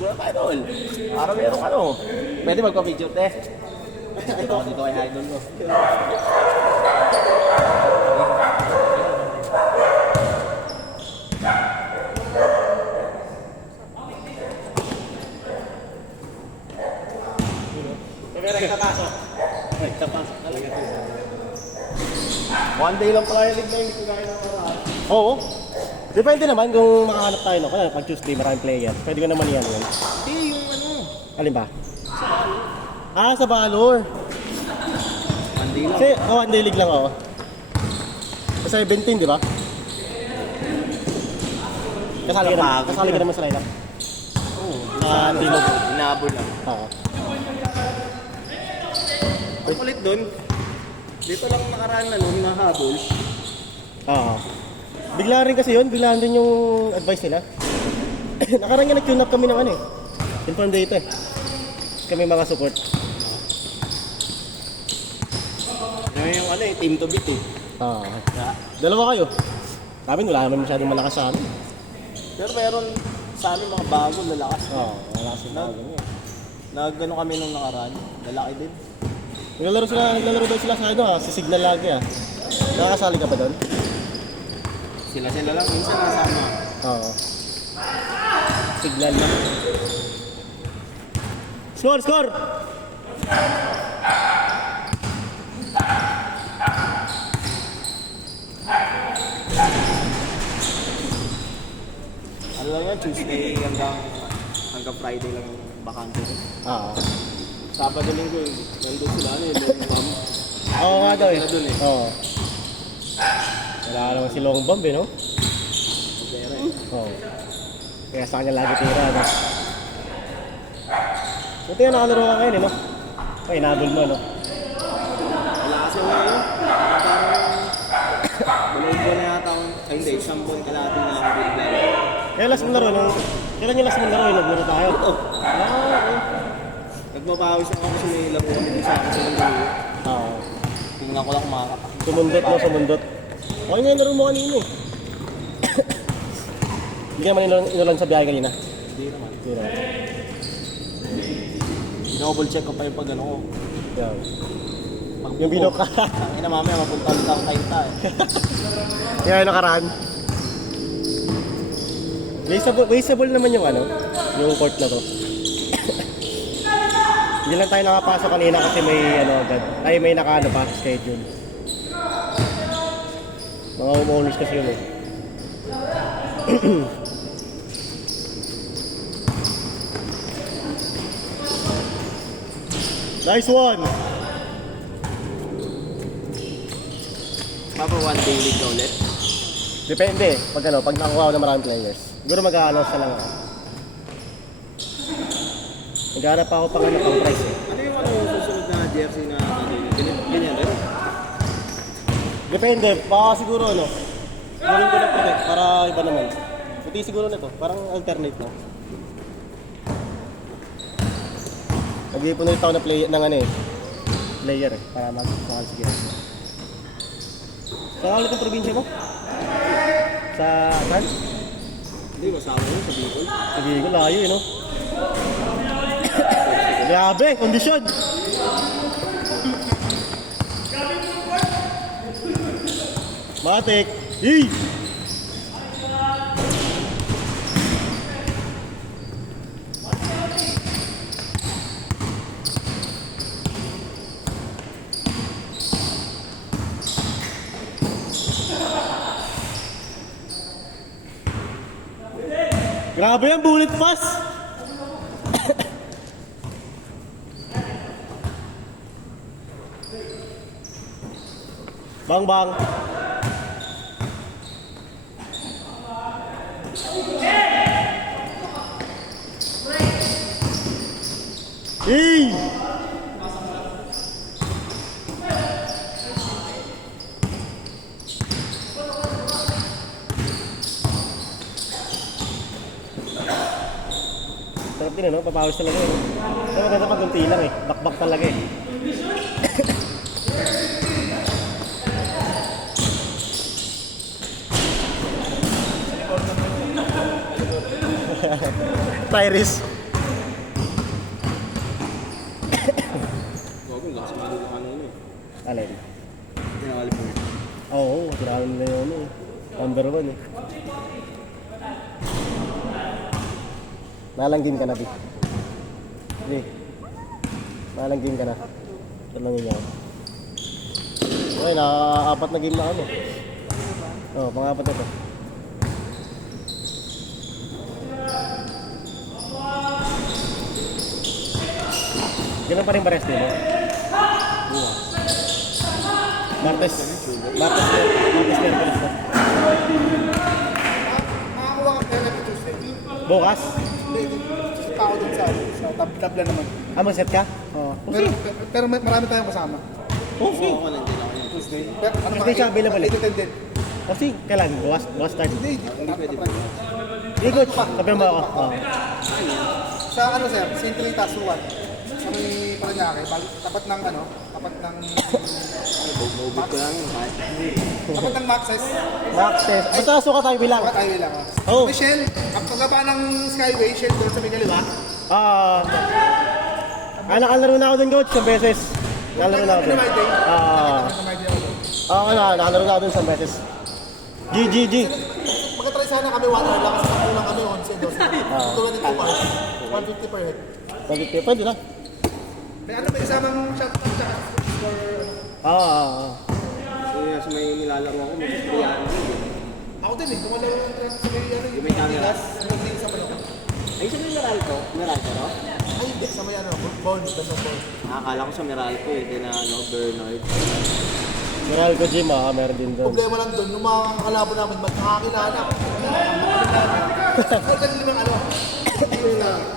muna tayo tol. Para meron ano. Pwede magpa-picture te. Ito, dito kay idol mo. Nagkakapasok. Nagkakapasok talaga ito. One day lang pala yung league na hindi ko gaya ng marami. Oo. Depende naman kung makahanap tayo, no? Kaya pag Tuesday, maraming player. Pwede ko naman yan yun. Hindi, yung ano. Alin ba? Sa Valor. One day lang. Kasi, one day league lang ako. Sa 17, di ba? Kasali ka naman sa lineup. Oo. Hindi mo. Inabol lang. Oo. Ang kulit doon. Dito lang nakaraan na nung hinahabol. Oo. Bigla rin kasi yun, bigla rin yung advice nila. Nakaraan nga nag-tune up kami ng ano eh. Inform data eh. Kami mga support. Yung ano eh, team to beat eh. Oo. Dalawa kayo. Sa amin, wala naman masyadong malakas sa amin. Pero meron sa amin mga bago, lalakas. Oo, wala sa bago niya. Nagano kami nung nakaraan, lalaki din. Naglalaro daw sila sa ano sa Signal lagi ah. Nakakasali ka ba doon? Sila lang, minsan nasama. Oo. Signal na. Score! Score! Ano lang yan, Tuesday hanggang Friday lang yung bakante ko. Oo. Sabado linggo, nandun sila ano yung mom. Oo nga daw eh. Doon eh. Oo. Wala naman si Long Bomb eh, no? Pera eh. Oo. Kaya sa kanya lagi tira, no? Buti nga nakalaro ka ngayon eh, no? Ay, nabol mo, no? Wala kasi ako yun. Parang dalawang buwan na yata ako. Ay hindi, isang buwan kalating na ako bigla. Kaya last mo laro, no? Kailan yung last mo laro, naglaro tayo? Oo. Okay. Nagmapawis ako kasi may laro kami dun sa akin sa Mandaluyong. Oo. Tingnan ko lang kung makakapag. Sumundot mo, sumundot. Okay nga yung laro mo kanina eh. Hindi ka naman inulan sa biyahe kanina. Hindi naman. Hindi naman. Double check ko pa yung pag ano ko. Yan. Pag Yung binok ka. Ang ina mamaya mapunta ulit ako kayo tayo. Yan yung nakaraan. Wasteable naman yung ano, yung court na to. Hindi lang tayo nakapasok kanina kasi may ano agad. Ay may nakaano pa schedule. Mga homeowners kasi yun eh. Nice one! Papa one day league ka ulit. Depende, pag ano, pag nakuha ko ng maraming players. Siguro mag-a-announce na lang ako. Naghanap pa ako pang ano, pang price eh. Ano yung ano yung susunod na jersey na ganyan rin? Depende, baka siguro ano, gawin ko ng puti para iba naman. Puti siguro na to, parang alternate no. Nag-iipon ulit ako ng ano eh, player eh, para mag-mahal sige. Saan ulit ang probinsya mo? Sa saan? Hindi, masama yun sa Bicol. Sige ko, layo eh no. Grabe, kondisyon! Matik! Hey! Grabe yan, bullet pass! Bang bang! Hey! Sarap din ano, papawis talaga eh. Pero maganda pag unti lang eh, bakbak talaga eh. Tyrese. Alin? Hindi na California. Oo, tirahan nila yung ano eh. Number 1 eh. Nalanggin ka na, Di. Di. Nalanggin ka na. Talangin niya ako. Okay, naka-4 na game na kami. Oo, pang-4 na to. Ganun pa rin ba rest mo? Martes. Martes Merkulis na. Makakuha ka pera dito Tuesday. Bukas? Hindi, sa tao dun sa tabla naman. Ah, mag-set ka? Oo. Pero marami tayong kasama. Okay. Oo, walang din ako yun. Tuesday. Pero, ano, Hindi siya available eh. 8 din. Kasi, kailan? Bukas start. Hindi, Hindi pwede ba? Hindi, coach. Sabi mo ako. Oo. Sa ano sir, St. Rita, Suwan. Sa may Paranaque, tapat ng ano, tapat ng Bubog ko lang yun. Kahit. tapat ng Maxes. Access. Basta suka tayo bilang. Tapat highway lang. Oh. Michelle, ang pagbaba ng Skyway, Shell doon sa may kaliwa. Nakalaro na ako dun, coach, isang beses. Nakalaro na ako dun. Nakalaro na ako dun isang beses. G. Magka-try sana kami 1 hour lang kasi kulang kami 11, 12. Tulad ng 2 hours, 150 per head. Pwede lang. May ano, may isamang shot sa for Kaya sa may nilalaro ako, may Cipriano. ako din eh, kumalaro ng trap sa may ano, Yung may camera. Hindi sa may Ay, sa may Meralco? Meralco, no? Ay, hindi, sa may ano, Bones, basta Bones. Akala ko sa Meralco eh, kina Bernard. Moral ko, Jim, meron din doon. Problema lang doon, nung mga kalaban namin, magkakakilala. Magkakilala naman ano.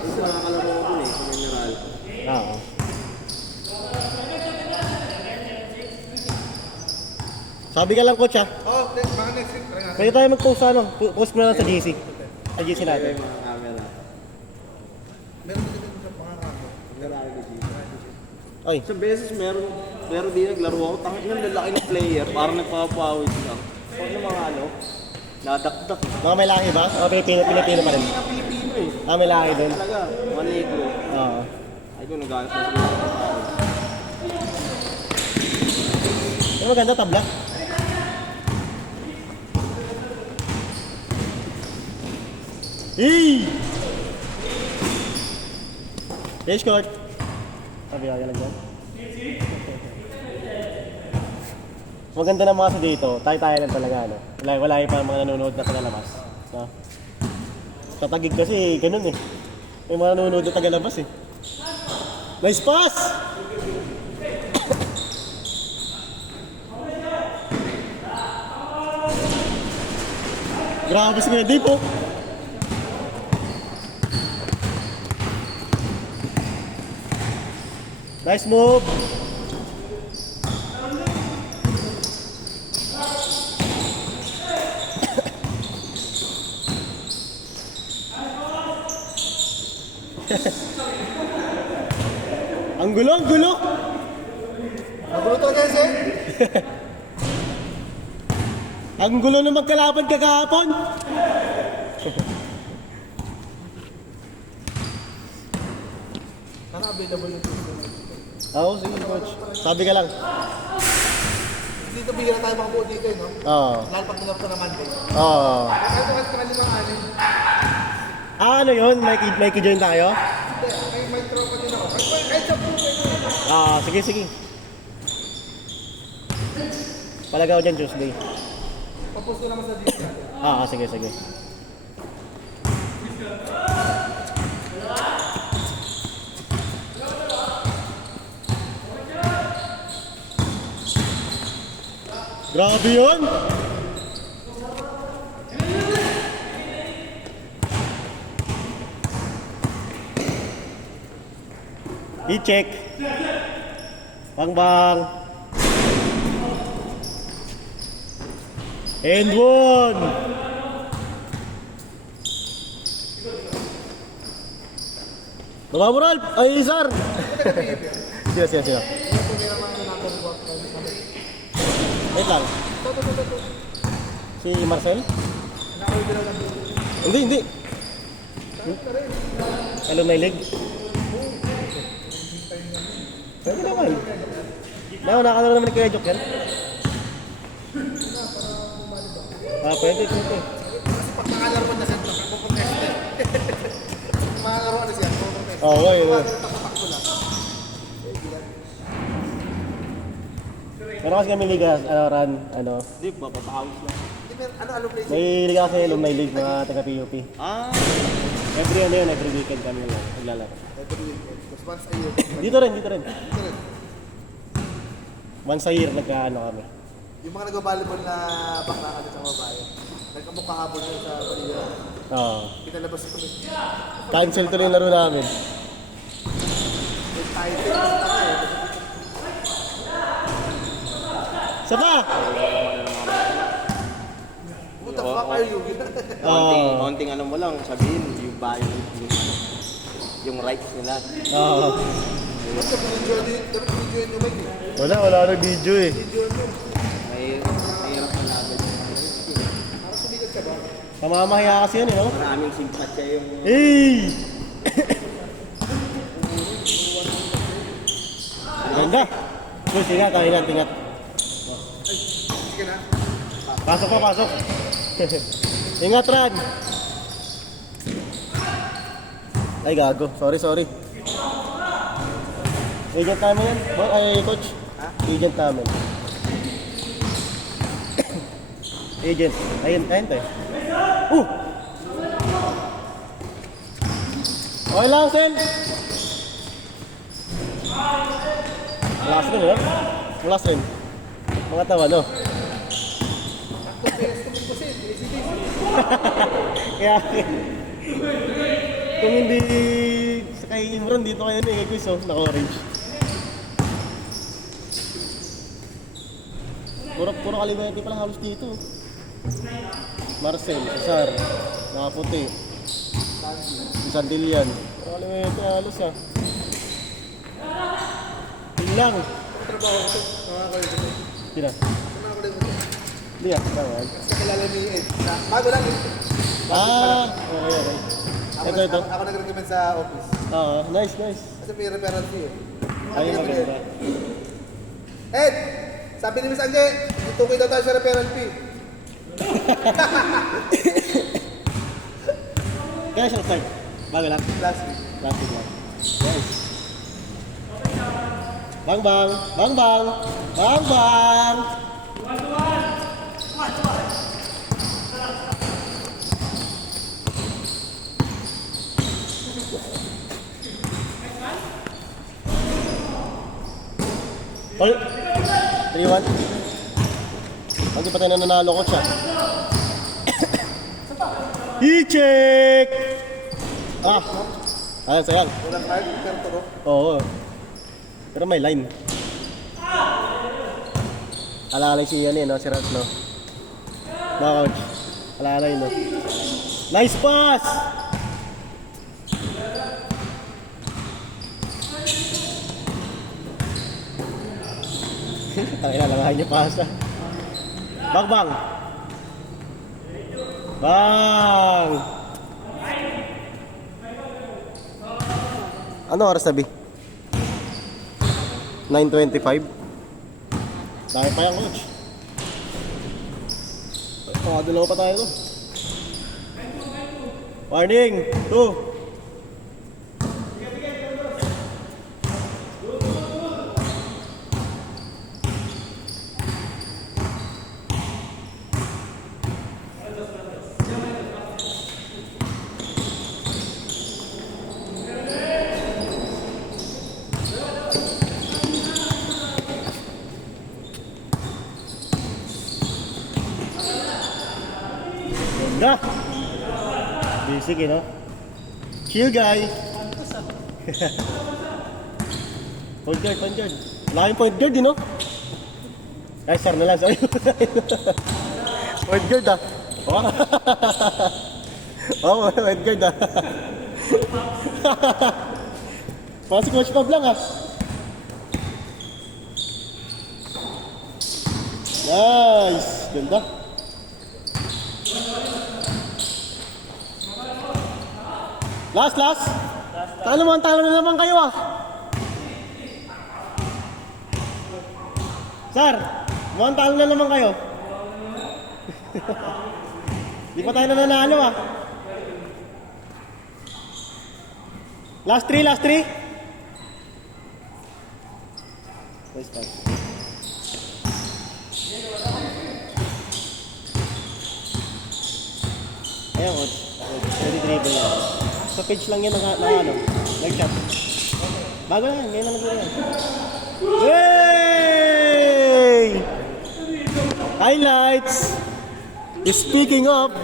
Isa nakakalaro ko dun eh, sa may Meralco. Oo. Sabi ka lang, coach, ha? Oh, mga next week, try natin. Pwede tayo mag-post sa ano? Post mo na lang sa GC. Sa GC Kaya natin. yung mga camera. Meron din sa mga kamo. Meralco dito. Ay, Sa beses meron, pero di naglaro ako. Tangin ng lalaki ng player, parang nagpapawid lang. Pag ng mga ano, nadakdak. mga may lahi ba? Mga Pilipino pa rin. Hindi na Pilipino eh. May lahi doon. Talaga, mga negro. Oo. Ay ko nag-ayos na sila. Pero maganda tabla. Hey! Fish court. Sabi ka lang dyan. Maganda na mga sa dito. Tayo-tayo lang talaga. Ano? Wala pa mga nanonood na tagalabas. No? Tatagig kasi ganun eh. May mga nanonood na tagalabas eh. Nice pass! Grabe si Medi po. Nice move. Ang gulo, ang gulo. Magulo talaga yan, sir. Ang gulo na magkalaban kagahapon. Sana available yung Tuesday. Oo, sige coach. Sabi ka lang. Dito bigyan na tayo makabuo dito eh, no? Oo. Lalo pag nilap ko na Monday. Oo. Kahit mga limang anin. Ano yun? May join tayo? Hindi, may tropa din ako. Kahit sa puso eh. Sige, sige. Palagaw dyan Tuesday. Papost ko naman sa dito natin. Sige, sige. Grabe yun! I-check. Bang. And one! Lumamural! Ay, sir! Sino? Wait lang. Si Marcel? Hindi. Alumni League? Pwede naman. Nakalaro naman ni Kuya Jok yan. Pwede. Kasi pag nakalaruan na siya, magpo-proteste. Makalaruan na siya, magpo-proteste. Oo, yun. Tapatakbo lang. Meron kasi kami liga, Hindi, papapawis lang. Ano play? may liga kasi alumni league mga taga PUP. Every weekend kami lang naglalaro. Every weekend. Tapos once a year. Dito rin. Ito rin. Once a year kami. Yung mga nag-volleyball na bakla ka sa babae. Nagkamukha kahapon yun sa Balila. Oo. Pinalabas ko rin. Cancel tuloy yung laro namin. May title na tayo. Isa pa! Who the fuck are you? Konting ano mo lang, sabihin, yung yung rights nila. Oo. Dapat video yun yung mic. Wala na video eh. Mahirap na laban. Parang sumigat ka ba? Pamamahaya kasi yun eh, no? Maraming simpatya yung... Hey! Ganda! Uy, tingat. Sige na. Pasok. Ingat, Ran! Ay, gago. Sorry. Agent namin yan. Coach. Agent namin. Agent. Ayun tayo. Okay lang, Sen. Malas rin. Mga tawa, no? Kaya, kung hindi sa kay Imran, dito kayo kay Quiz, naka-orange. Puro Kalimete pa lang halos dito. Marcel, Cesar, nakaputi. Sandilian. Puro Kalimete halos Yun lang. Trabaho ko ito. Nakakalit ito. Sina? Nakakalit ito. Hindi tawag. Sa kilala ni Ed. Bago lang eh. Okay. Ito. Ako nag-recommend sa office. Nice. Kasi may referral fee eh. Ayun, maganda. Ed! Sabi ni Miss Angge, itukoy daw tayo sa referral fee. Kaya siya start. Bago lang. Last week. Plastic lang. Nice. Bang! Hold. 3-1. Pag pa tayo nananalo ko siya. I-check! Sayang. Walang card, pero turo. Oo. Pero may line. Alalay si yan no? Si Rat, no? Mga coach. Alalay, no? Nice pass! Ang ilalangahan niya pasa. Bang! Ano oras na, B? 9:25. Dahil pa yan, coach. Dalawa pa tayo to. Warning! 2. Ganda! Basic, no? Chill, guy! Point guard. Laking point guard, no? Ay, sir na lang, sorry. Point guard, point guard, Parang si Coach Pab lang, Nice! Ganda! Last! Talo na naman kayo, Sir, mukhang talo na naman kayo. Di pa tayo nananalo ah. Last 3, last 3. Nice pass. Ayan, coach. Pwede dribble yan. Sa page lang yan ng ano, nag-shot. Bago lang yan, ngayon lang nag-shot yan. Hey! Highlights! Speaking of,